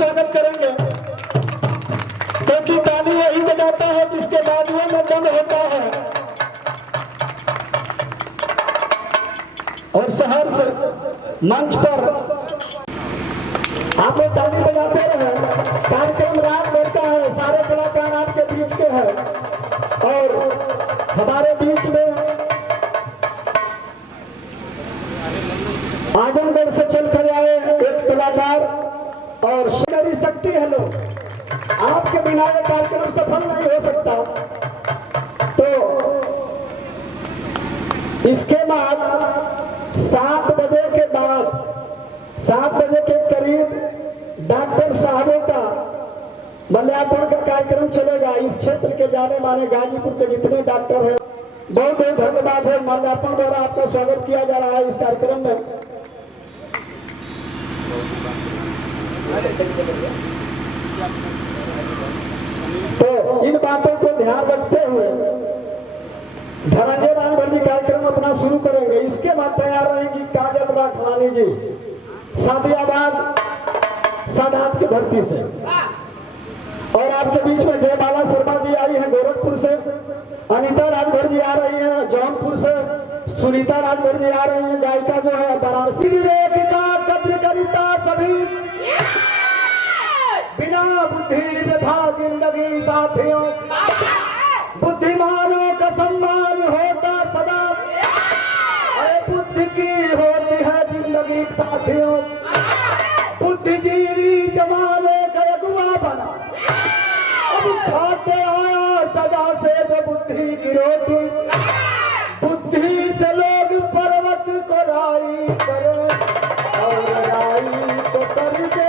स्वागत करेंगे, क्योंकि ताली वही बजाता है जिसके बाजुओं में दम होता है। और सहर्ष मंच पर आप लोग ताली बजाते रहे। कार्यक्रम रात बढ़ता है, सारे कलाकार आपके बीच के हैं और हमारे बीच में आजमगढ़ से चलकर आए एक कलाकार और मेरी शक्ति है लोग, आपके बिना ये कार्यक्रम सफल नहीं हो सकता। तो इसके बाद 7 बजे के बाद 7 बजे के करीब डॉक्टर साहबों का मल्यार्पण का कार्यक्रम चलेगा। इस क्षेत्र के जाने माने गाजीपुर के जितने डॉक्टर हैं, बहुत बहुत धन्यवाद है। मल्यार्पण द्वारा आपका स्वागत किया जा रहा है इस कार्यक्रम में। तो इन बातों को ध्यान रखते हुए धनंजय रामभर जी कार्यक्रम अपना शुरू करेंगे। इसके बाद तैयार रहेंगी काजल राघवानी जी सादियाबाद सादात की धरती से, और आपके बीच में जयबाला शर्मा जी आई हैं गोरखपुर से, अनीता राजभर जी आ रही हैं जौनपुर से, सुनीता राजभर जी आ रही हैं गायिका जो है वाराणसी। विवेक का कद्र करिता सभी, बिना बुद्धि व्यथा जिंदगी साथियों, बुद्धिमानों का सम्मान होता सदा, अरे बुद्धि की होती है जिंदगी साथियों, बुद्धिजीवी जमाने का अगुआ बना, अब खाते आया सदा से जो बुद्धि की रोटी, बुद्धि से लोग पर्वत को राई करे और राई को कर दे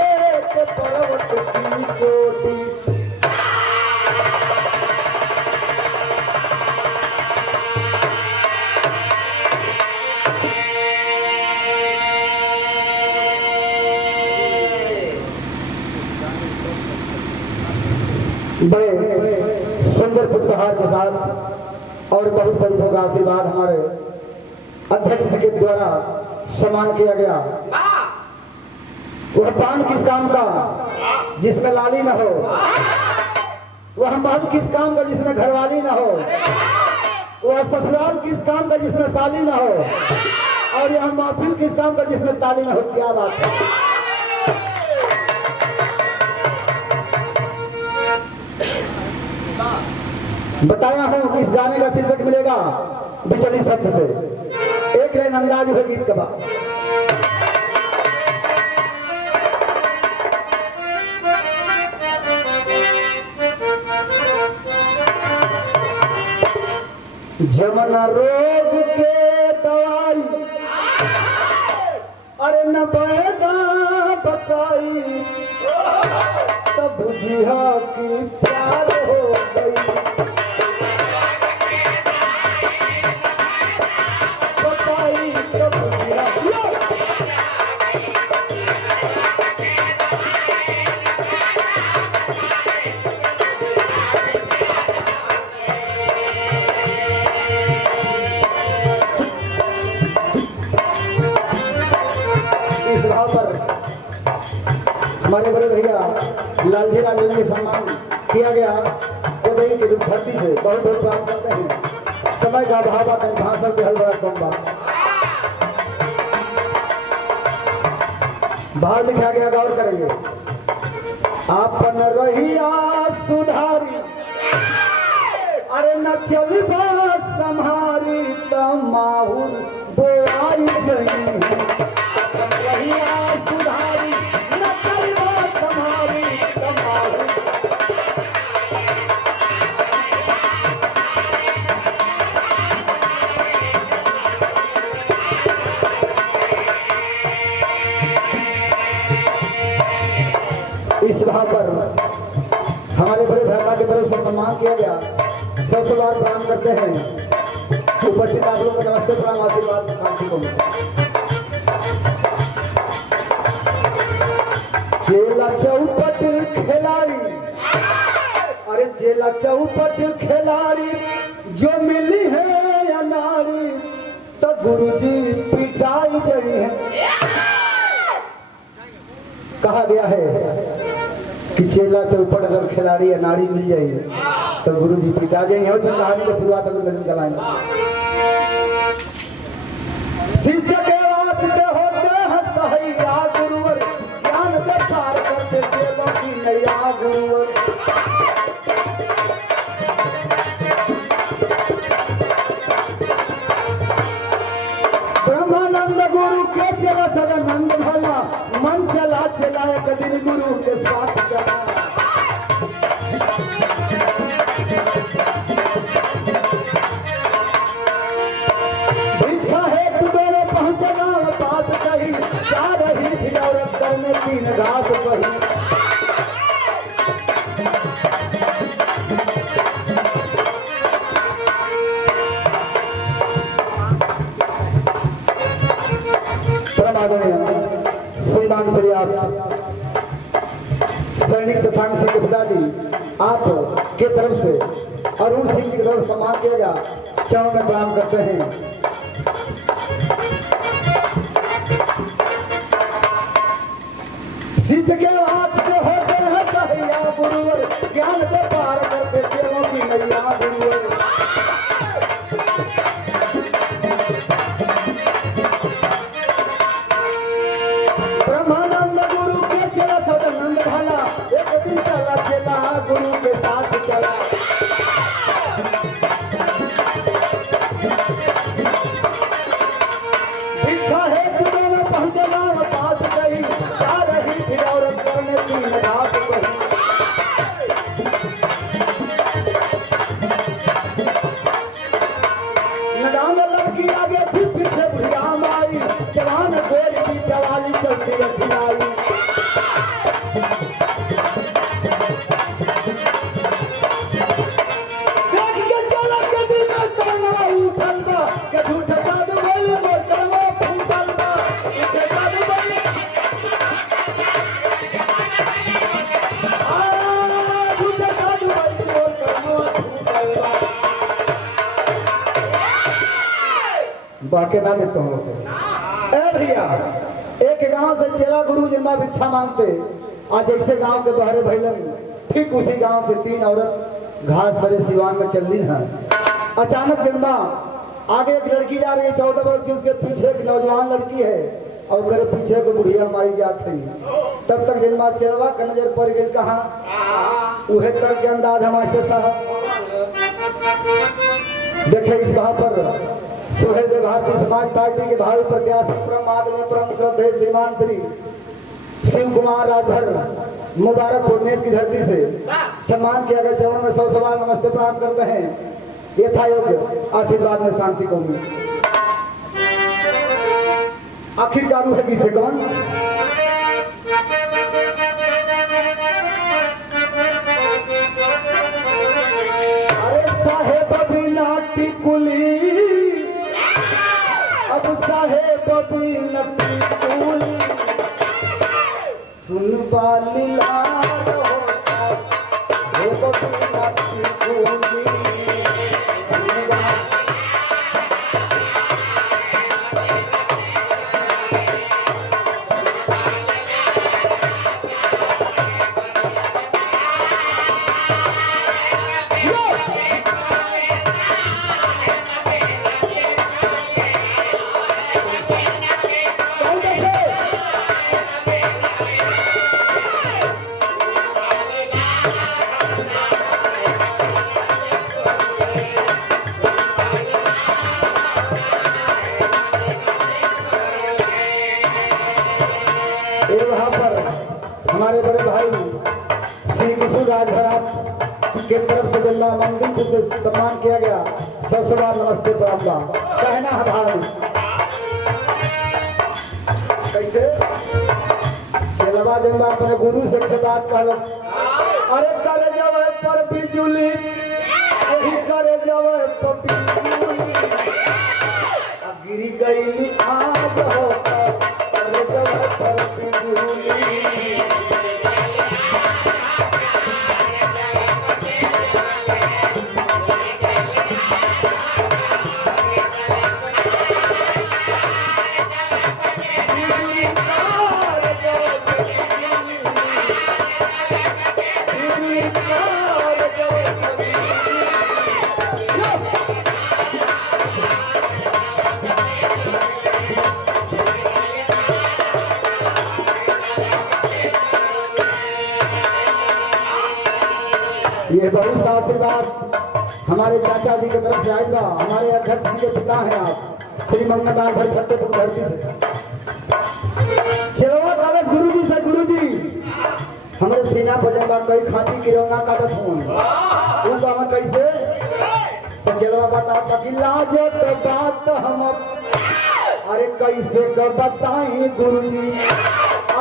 तो पर्वत की चोटी। बड़े सुंदर पुष्पहार के साथ और बहुत संतों का आशीर्वाद हमारे अध्यक्ष जी के द्वारा सम्मान किया गया। वह पान किस काम का जिसमें लाली न हो, वह महल किस काम का जिसमें घरवाली न हो, वह ससुराल किस काम का जिसमें साली न हो, और यह महफिल किस काम का जिसमें ताली न हो। क्या बात है। बताया हूं इस गाने का शीर्षक मिलेगा बिचली शब्द से। एक लाइन अंदाज है गीत का। जमना रोग के दवाई अरे न बैदा बताई, तब बुझिया की प्यार हो गई। इस भाव पर हमारे बड़े भैया लालजी राजन के सम्मान किया गया। तो भाई की धरती से बहुत बहुत प्रणाम करते हैं। समय का अभाव आता है, भाषण के हल बड़ा कम बात। भाव लिखा गया, गौर करेंगे। आपन रहिया सुधारी अरे न चलबा संहारी तमाहुर बोआई जई, रहिया सुधारी न चलबा संहारी तमाहुर। इस भाव पर हमारे बड़े भ्राता की तरफ से सम्मान किया गया। 100 बार प्रणाम करते हैं। उपस्थित आप लोगों को नमस्ते प्रणाम आशीर्वाद शांति को। चेला चौपट खिलाड़ी अरे चेला चौपट खिलाड़ी जो मिली है या नारी तो गुरुजी पिटाई जई है। कहा गया है चेला चौपट अगर खिलाड़ी या नारी मिल जाए तो गुरु जी पिता जाए। यहाँ से कहानी की शुरुआत अगर नजर कराएंगे। शिष्य के वास्ते होते हैं सहाइया गुरुवर, ज्ञान के पार करते चेलों की नैया गुरुवर। ब्रह्मानंद गुरु के चला सदानंद भला, मन चला चला एक दिन गुरु के साथ चला। भिक्षा है तू दोनों पहुंचना पास सही, जा रही थी औरत करने तीन घास सही। श्रीमान श्री आप सैनिक शशांक सिंह के पिताजी आप के तरफ से अरुण सिंह की तरफ सम्मान किया गया, चरणों में प्रणाम करते हैं। शिष्य के वास्ते होते हैं सहाइया गुरुवर, ज्ञान के पार करते चेलों की नैया गुरुवर। ब्रह्मानंद गुरु के चला सदानंद भला, एक दिन चला चला गुरु के साथ चला। भिक्षा है तू दोनों पहुंचना पास गई, जा रही थी औरत करने तीन घास सही। नदान लड़की आगे थी पीछे बुढ़िया माई, जवान गोरी की जवानी चलती अखिलाई। देख के चला के दिल में करना उठल बा, के झूठे साधु बोले मोर करवा फूटल बा। झूठे साधु बोले झूठे साधु बोले मोर करवा फूटल बा। बाके ना देता हूँ ए भैया। एक गांव से चेला गुरु जिनका भिक्षा मांगते, आज जैसे गांव के बहरे भैलन ठीक उसी गांव से तीन औरत घास भरे सिवान में चल ली है। अचानक जिनका आगे एक लड़की जा रही है 14 वर्ष की, उसके पीछे एक नौजवान लड़की है और करे पीछे को बुढ़िया माई जात है। तब तक जिनमा चेलवा का नजर पड़ गई कहाँ, उहे तक के अंदाज है मास्टर साहब। देखे इस वहां पर सुहेल भारतीय समाज पार्टी के भावी प्रत्याशी परम आदरणीय परम श्रद्धेय श्रीमान श्री शिव कुमार राजभर मुबारक पुण्य की धरती से सम्मान किया गया। चरणों में 100 सवाल नमस्ते प्रणाम करते हैं। यथा योग्य आशीर्वाद में शांति को आखिरकार है गीत है कौन। अरे साहेब बिना टिकुली, अब साहेब बिना टिकुली, सुन बाली लाल हो साहेब बिना टिकुली, सुन बाली। वहां पर हमारे बड़े भाई श्री किशोर राजभरात के तरफ से जन्मा मंदिर से सम्मान किया गया। 100 सवाल नमस्ते प्रणाम कहना है भाई। कैसे चेलवा जन्मा अपने गुरु से बात कहलस, अरे करे जावे पर बिजुली, यही करे जावे पर बिजुली, गिरी गई आज हो करे जावे पर बिजुली। आशीर्वाद हमारे चाचा जी की तरफ से आए बा। हमारे अध्यक्ष जी के पिता हैं आप श्री मंगललाल भाई छत्तीसपुर धरती से। चलवा कागज गुरु जी से गुरु जी हमारे सीना पर जब कई खांची की रौना काटत हूँ वो काम कैसे तो चलवा बता कि लाज का बात हम अरे कैसे कर बताई गुरु जी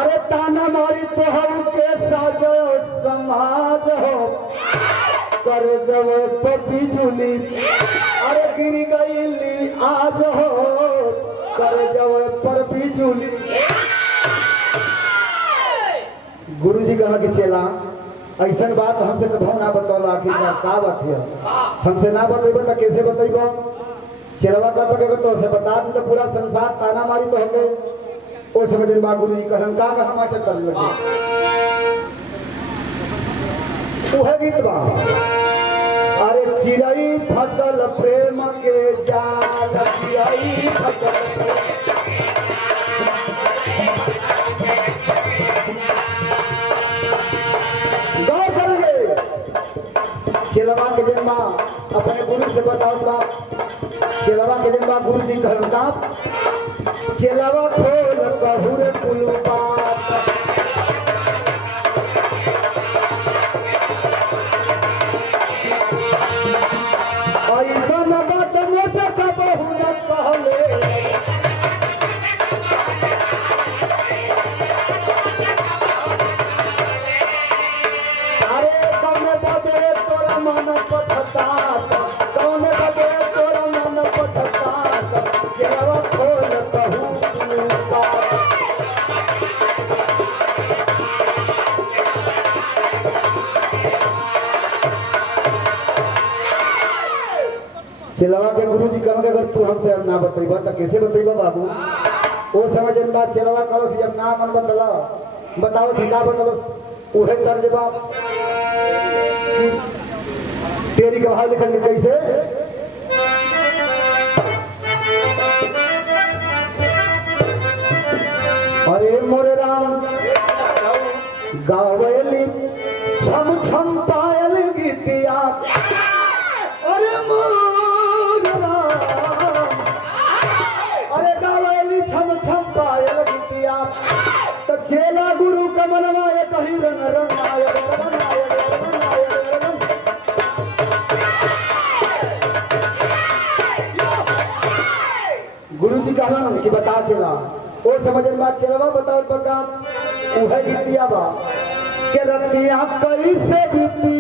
अरे ताना मारी तो हम के साज समाज हो कर जब पपी झूली अरे गिर गई आज हो कर जब पर भी झूली। गुरु जी कहा कि चला ऐसा बात हमसे कभू ना बतौला आखिरकार का बात है हमसे ना बतेब तो कैसे बतेब चलवा कर तो से बता दी तो पूरा संसार ताना मारी तो होके और समझ बा गुरु जी कहन का मास्टर कर लगे उहे गीत बा अरे चिड़ई फसल प्रेम के जाल चिड़ई फसल गौर करेंगे चलवा के जन्मा अपने गुरु से बताओ बाप चलवा के जन्मा गुरु जी कहन का चलवा खोल कहूर कुलू बात ऐसा न बात में से कबहू न कहले अरे कौने बदे तोरा मन पछतात कौने बदे तोरा मन पछतात चलवा खोल कहूँ कुलू बात। चलवा के गुरु जी कहेंगे अगर तू हमसे अब ना बतेबा तो कैसे बतेबा बाबू वो समझ बात चलवा करो कि जब ना मन बतला बताओ कि का बतलो उहे तर्जबा कि तेरी का भाव लिखल कैसे अरे मोरे राम गावेली छम छम पायल गीतिया अरे अरे गावेली छम छम पायल गीतिया तो चेला गुरु का मनवाय कहीं रंग रंगाय गुरु जी कहलन कि बता चला वो समझ बात चलवा बताओ पका उहे गीतिया बा के रतिया कैसे बीती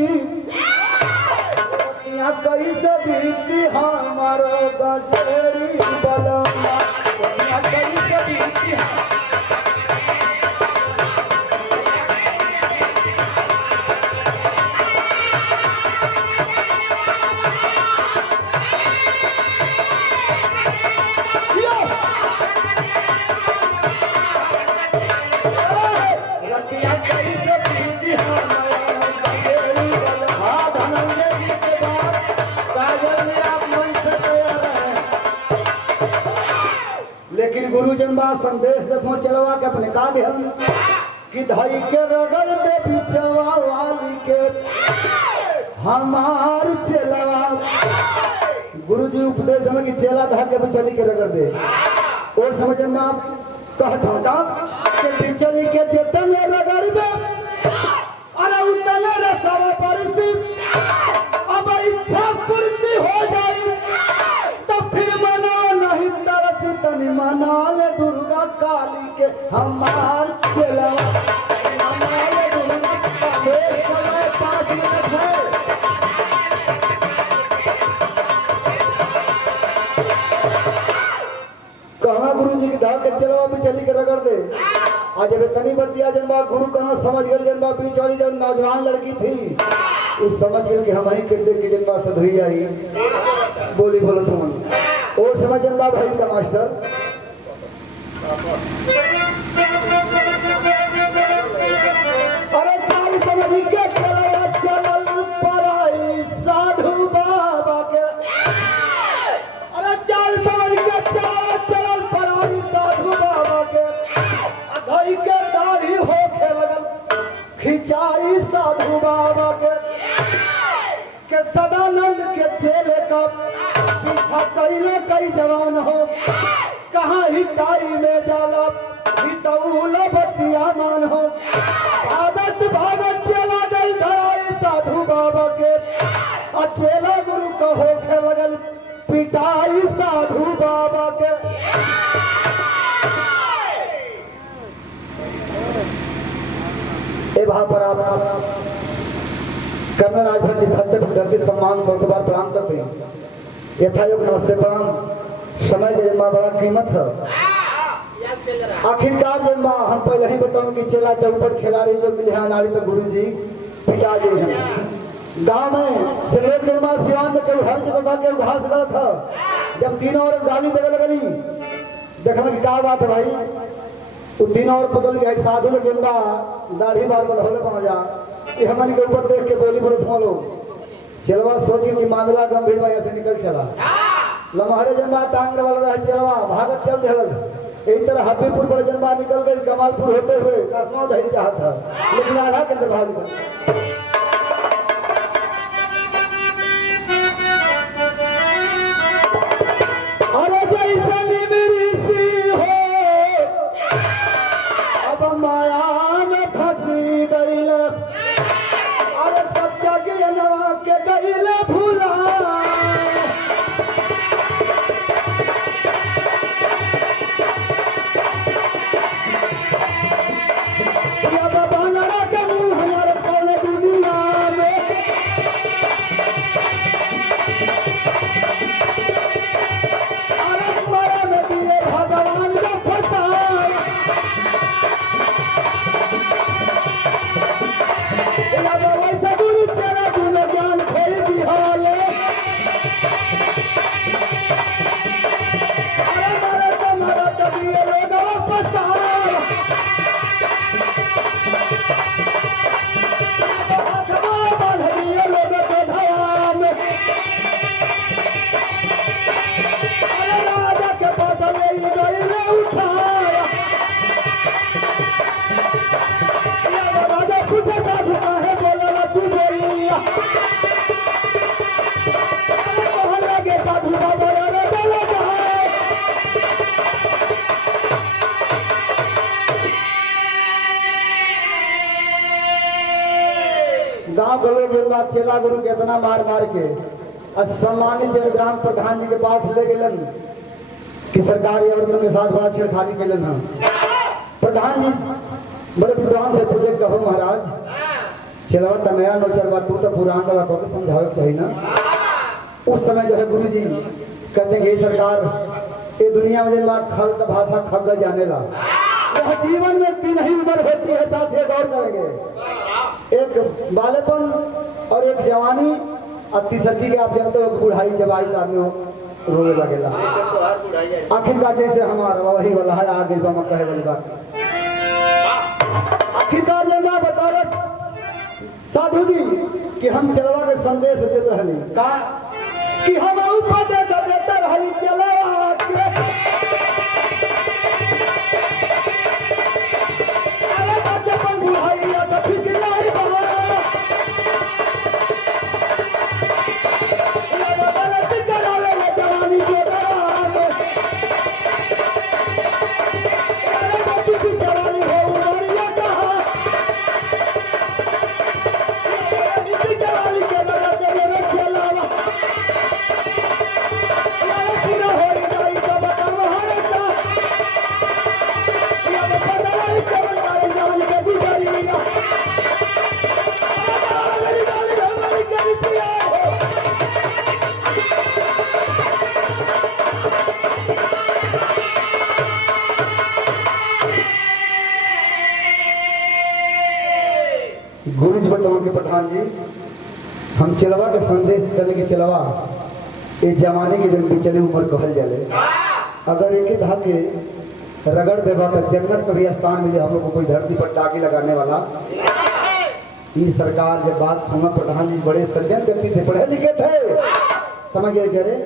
रतिया कैसे बीती हमारो गजरी बलमा रतिया कैसे बीती रतिया कैसे बीती हमारो गजरी बलमा धनंजय जी के बाद काजल में आप मन से तैयार हैं लेकिन गुरुजन बा संदेश देखो चलवा के अपने का ध्यान कि धई के रगड़ दे बिचवा वाली के हमार चलवा गुरुजी उपदेश देना कि चेला धा के बिचली के रगड़ दे और समझ में आप कहत हो का कि बिचली के जतन रगड़ दे अरे उतने रसवा परसी अब इच्छा पूर्ति हो जाई तो फिर मना नहीं तरसी तनी मना ले दुर्गा काली के हमार चलवा मना ले दुर्गा काली समय 5 मिनट है कहा गुरु जी की धार के चलवा भी चली के रगड़ दे आज तनी बतिया जनबा गुरु कहना समझ गए जनबा बीच वाली जब नौजवान लड़की थी उस समझ गए कि हम ही के दे के जनबा सधुई आई बोली बोलो तुम और समझ जनबा भाई का मास्टर अरे चाल समझ के चलवा चलल पराई साधु बाबा के अरे चाल समझ के चलल पराई साधु बाबा के धई के दाढ़ी होके लगल खिंचाई साधु बाबा के पीछा कैले कई जवान हो कहाँ ही काई में जाला हितौल बतिया मान हो भागत भागत चला गई धराई साधु बाबा के चेला गुरु को होखे लगल पिटाई साधु बाबा के। ए वहां पर आप कर्नल राजभर जी फतेहपुर धरती सम्मान सौ बार प्रणाम करते हैं। यथायोग नमस्ते प्रणाम। समय के जन्मा बड़ा कीमत है। आखिरकार जन्मा हम पहले ही बताऊं कि चेला चौपट खिलाड़ी जो मिले हैं नारी तो गुरु जी पिता जी हैं। गांव में से लोग जन्मा सिवान में केहू हर जगह था केहू घास गलत था। जब तीनों औरत गाली देने लगली देखना कि क्या बात है भाई वो तीनों और बदल गया साधु लोग जन्मा दाढ़ी बार बढ़ोले पहुंच जा कि हमारी के ऊपर देख के बोली बोले थो लोग चलवा सोची कि मामला गंभीर भाई ऐसे निकल चला लम्हारे जन्मा टांग वाला रहा चलवा भागत चल देहलस। यही तरह हबीबपुर बड़े जन्मा निकल गई कमालपुर होते हुए कसमाओ दही चाहता लेकिन आधा के अंदर भाग गया। अरे जैसे मेरी सी हो अब माया में फंसी गई अरे सच्चा ज्ञानवा के गईल भूला अब बनरा के मुंह हमारे कौन दुनिया में अरे तुम्हारा में दिए भगवान का फसाए वैसे गुरु चला गुरु ज्ञान खोई दिहाले अरे मारा तो दिए लोग पसार बांध दिए लोग के धवा में अरे राजा के पास ले गई ले उठाया राजा पूछे साधु काहे बोला तू बोलिया अरे कहने लगे साधु बाबा अरे बोला कहाँ गांव के लोग एक बात चेला गुरु के इतना मार मार के सम्मानित ग्राम प्रधान जी के पास ले गए कि सरकारी औरतों के साथ बड़ा छेड़खानी कैलन है। प्रधान जी बड़े विद्वान थे पूछे कहो महाराज चलवा तो नया नौचर बात तू तो पुरान बात हो समझावे चाहिए ना। उस समय जो है गुरु जी कहते हैं सरकार ये दुनिया में जन्मा खल का भाषा खग जाने ला वह जीवन में तीन ही उम्र होती है साथ ही गौर करेंगे एक बालेपन और एक जवानी और तीसरी के आप जानते हो बुढ़ाई जब आई आदमी रोने लगेगा आखिरकार जैसे हमारा वही वाला है आगे कहे वाली बात आखिरकार जब मैं बता रहा साधु जी कि हम चलवा के संदेश देते रहली का कि हम उपदेश देते रहली चलवा के अरे बच्चा बुढ़ाई तो फिक्र नहीं गुरु जी बताओ कि प्रधान जी हम चलवा के संदेश चले कि चलवा इस जमाने की जब चले उम्र कहल जाले अगर एक धाके रगड़ देवा तो जन्नत में भी स्थान मिले हम लोग को कोई धरती पर टाकी लगाने वाला। ये सरकार जब बात सुना प्रधान जी बड़े सज्जन व्यक्ति थे पढ़े लिखे थे समझ गए कह रहे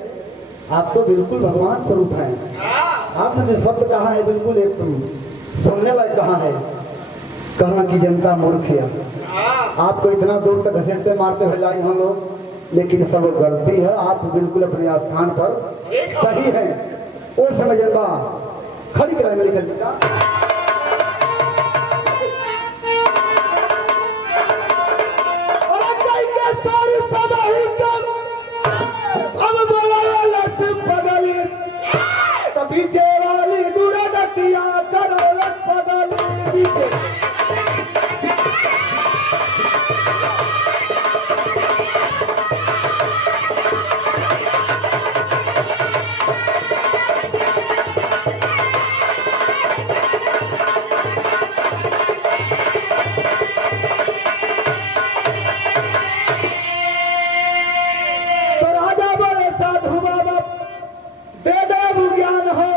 आप तो बिल्कुल भगवान स्वरूप हैं। आपने जो शब्द कहा है बिल्कुल एकदम सुनने लायक कहा है। कहा कि जनता मूर्ख है आपको इतना दूर तक घसीटते मारते हुए लाई हम लोग लेकिन सब गलती है। आप बिल्कुल अपने स्थान पर सही है। वो समय जनबा खड़ी कराए में निकल पीछे वाली दुर्गतिया करो पगली पीछे तो राजा बोले साधु बाबा दे दे ज्ञान हो।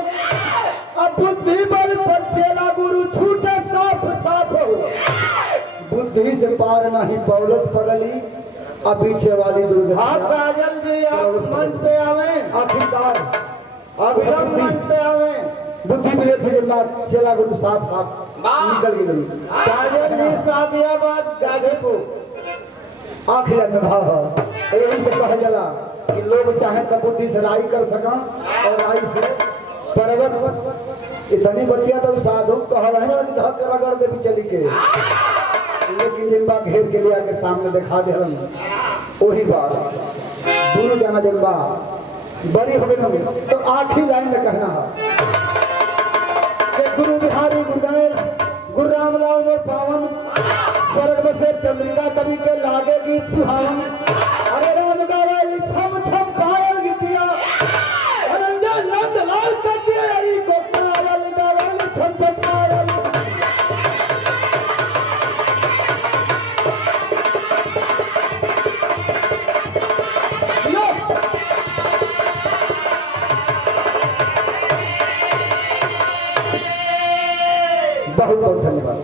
अब बुद्धि बल पर चेला गुरु छूटे साफ साफ हो। बुद्धि से पार नहीं पौलस पगली अब पीछे वाली दुर्गा। आप काजल जी आप मंच पे आवे आखिरकार आप लोग मंच पे आवे। बुद्धि मिले थे जब चेला गुरु साफ साफ निकल गई। काजल जी सादियाबाद गाजीपुर आखिर में भाव है। यही से कहा जाला कि लोग चाहे तो बुद्धि से राई कर सका और राई से पर्वत। इतनी बतिया तो साधु कह रहे हैं कि धक रगड़ दे भी चली के, लेकिन जिनबा घेर के लिया के सामने दिखा दे वही बात दोनों जाना जिनबा बड़ी हो गई। तो आखिरी लाइन में कहना है कि गुरु बिहारी गुरु गणेश गुरु रामलाल मोर पावन स्वर्ग में से चंद्रिका कवि के लागेगी सुहावन। अरे राम गावली छम छम पायल गीतिया अनंजन नंद लाल कटियारी को पायल गावल छम छम पायल। बहुत बहुत धन्यवाद।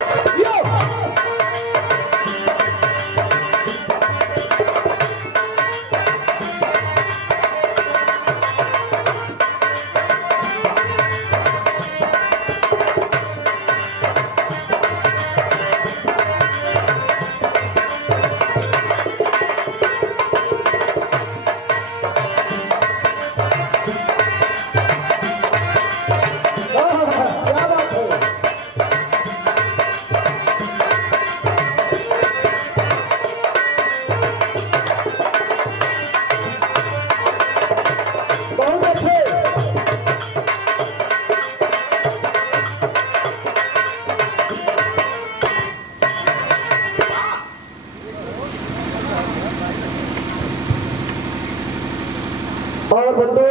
क्या बात है। बहुत अच्छे। और बंधु